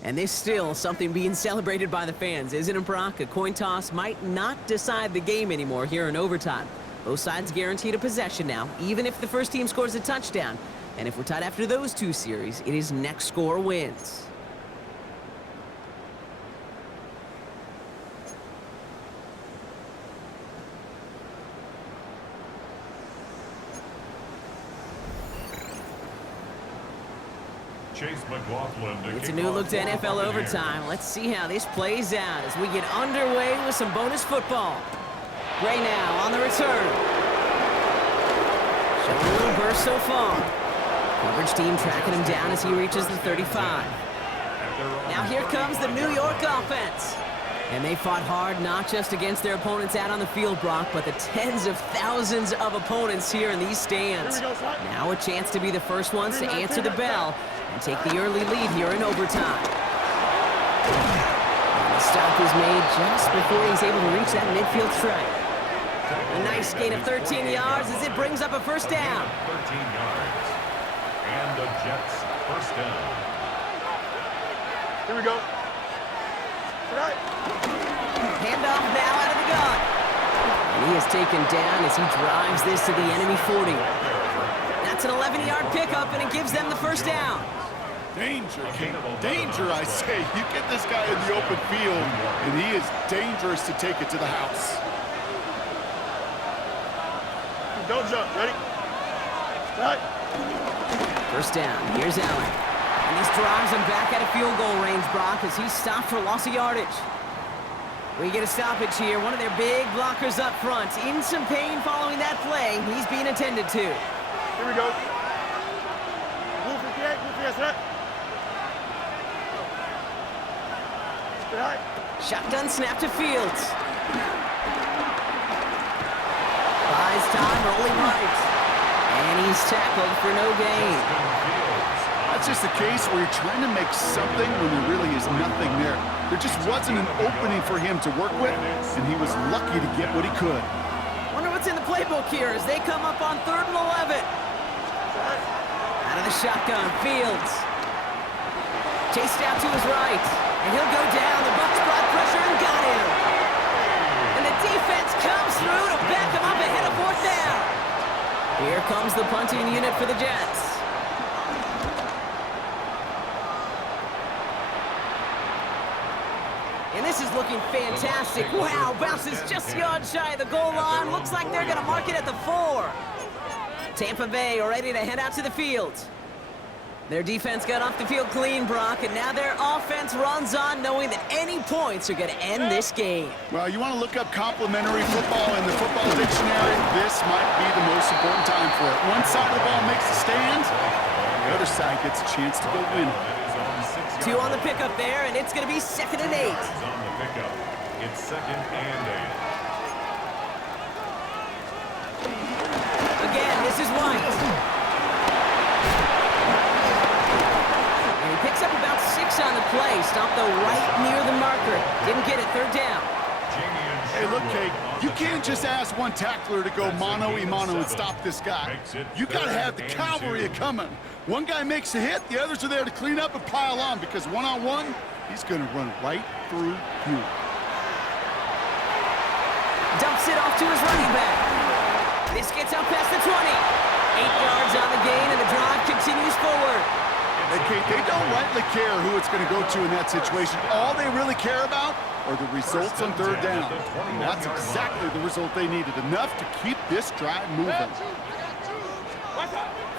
And there's still something being celebrated by the fans, isn't it, Brock? A coin toss might not decide the game anymore here in overtime. Both sides guaranteed a possession now, even if the first team scores a touchdown. And if we're tied after those two series, it is next score wins. Chase McLaughlin to It's a kick new off look to for the NFL Buccaneers. overtime. Let's see how this plays out as we get underway with some bonus football. Gray now on the return. Showing a little burst so far. Coverage team tracking him down as he reaches the 35. Now here comes the New York offense. And they fought hard not just against their opponents out on the field, Brock, but the tens of thousands of opponents here in these stands. Now a chance to be the first ones to answer the bell and take the early lead here in overtime. And the stop is made just before he's able to reach that midfield stripe. A nice gain of 13 yards as it brings up a first down. 13 yards. And the Jets first down. Here we go. Right. Handoff now out of the gun. And he is taken down as he drives this to the enemy 40. That's an 11-yard pickup, and it gives them the first down. Danger, Kate. Danger, I say. You get this guy in the open field, and he is dangerous to take it to the house. Don't jump. Ready? Right. First down. Here's Allen. And this drives him back at a field goal range, Brock, as he's stopped for loss of yardage. We get a stoppage here. One of their big blockers up front. In some pain following that play. He's being attended to. Here we go. Blue 58, blue 58, set. Right. Shotgun snap to Fields. Buys time, rolling right. And he's tackled for no gain. That's just a case where you're trying to make something when there really is nothing there. There just wasn't an opening for him to work with, and he was lucky to get what he could. Wonder what's in the playbook here as they come up on 3rd and 11. Out of the shotgun, Fields. Chased out to his right, and he'll go down. The Bucs brought pressure and got him. And the defense comes through to back him up ahead of 4th down. Here comes the punting unit for the Jets. And this is looking fantastic. Wow, bounces just yards shy of the goal line. Looks like they're going to mark it at the 4. Tampa Bay ready to head out to the field. Their defense got off the field clean, Brock, and now their offense runs on knowing that any points are going to end this game. Well, you want to look up complimentary football in the football dictionary. This might be the most important time for it. One side of the ball makes a stand, the other side gets a chance to go win. 2 on the pickup there, and it's going to be 2nd and 8. On the pickup. It's 2nd and 8. Again, this is White. And he picks up about 6 on the play. Stopped though right near the marker. Didn't get it. 3rd down. Hey, look, Kate, you can't just ask one tackler to go mano-a-mano and stop this guy. You got to have the cavalry coming. One guy makes a hit, the others are there to clean up and pile on, because one-on-one, he's going to run right through you. Dumps it off to his running back. This gets out past the 20. 8 yards on the gain, and the drive continues forward. Hey, Kate, they don't rightly care who it's going to go to in that situation. All they really care about are the results on 3rd down. And that's exactly the result they needed, enough to keep this drive moving.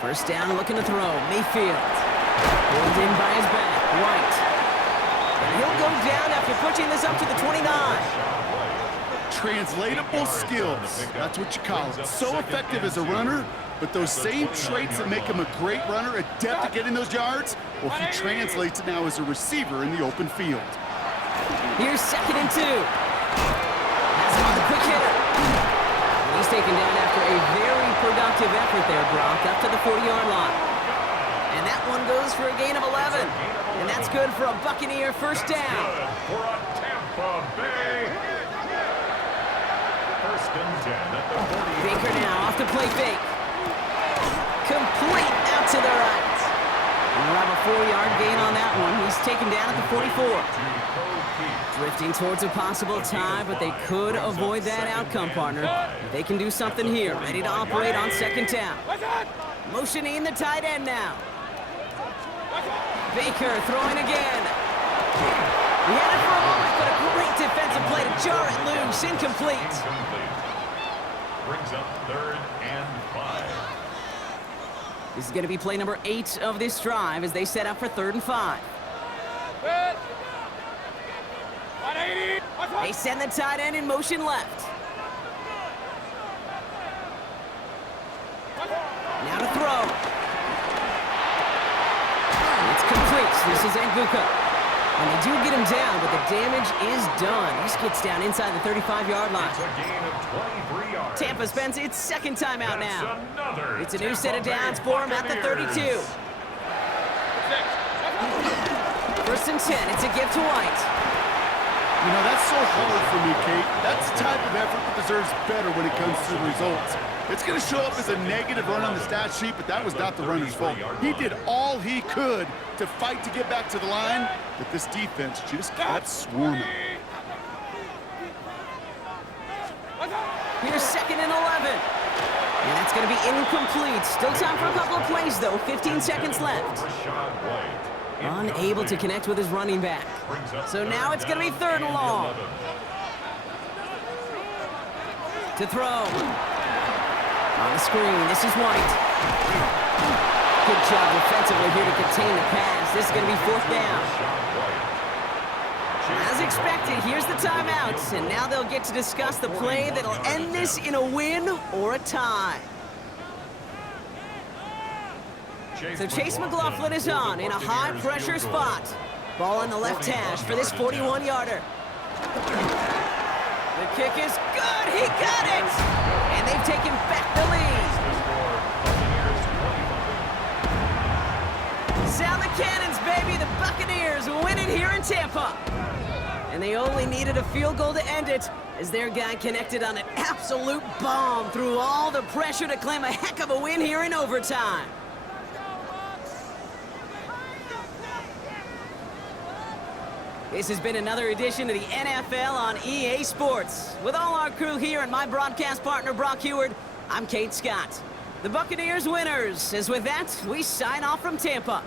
First down, looking to throw. Mayfield. Pulled in by his back. White. And he'll go down after pushing this up to the 29. Translatable skills. That's what you call it. So effective as a runner, but those same traits that make him a great runner, adept at getting those yards, well, he translates it now as a receiver in the open field. Here's 2nd and 2. Has him on the quick hitter. And he's taken down after a very productive effort there, Brock, up to the 40-yard line. And that one goes for a gain of 11. And that's good for a Buccaneer first down. For a Tampa Bay. 1st and 10 at the 40. Baker now off the play fake. Complete out to the right. We'll have a 4-yard gain on that one. He's taken down at the 44. Drifting towards a possible tie, but they could avoid that outcome, partner. They can do something here. Ready to operate on second down. Motioning the tight end now. Baker throwing again. He had it for a moment, but a great defensive play to jar it loose. Incomplete. Brings up 3rd and 5. This is going to be play number 8 of this drive as they set up for 3rd and 5. They send the tight end in motion left. Now to throw. It's complete. This is Nguka. And they do get him down, but the damage is done. This gets down inside the 35-yard line. It's a gain of 23 yards. Tampa spends its second timeout now. Another It's a new set of downs for him at the 32. 1st and 10. It's a gift to White. You know, that's so hard for me, Kate. That's the type of effort that deserves better when it comes to the results. It's going to show up as a negative run on the stat sheet, but that was not the runner's fault. He did all he could to fight to get back to the line, but this defense just kept swarming. Here's 2nd and 11. And that's going to be incomplete. Still time for a couple of plays, though. 15 seconds left. Unable to connect with his running back. So now it's going to be 3rd and long. To throw. On the screen, this is White. Good job defensively here to contain the pass. This is going to be 4th down. As expected, here's the timeout. And now they'll get to discuss the play that'll end this in a win or a tie. So Chase McLaughlin is on in a high-pressure spot. Ball on the left hash for this 41-yarder. The kick is good. He got it. And they've taken back the lead. Sound the cannons, baby. The Buccaneers win it here in Tampa. And they only needed a field goal to end it as their guy connected on an absolute bomb through all the pressure to claim a heck of a win here in overtime. This has been another edition of the NFL on EA Sports. With all our crew here and my broadcast partner, Brock Heward, I'm Kate Scott. The Buccaneers winners, as with that, we sign off from Tampa.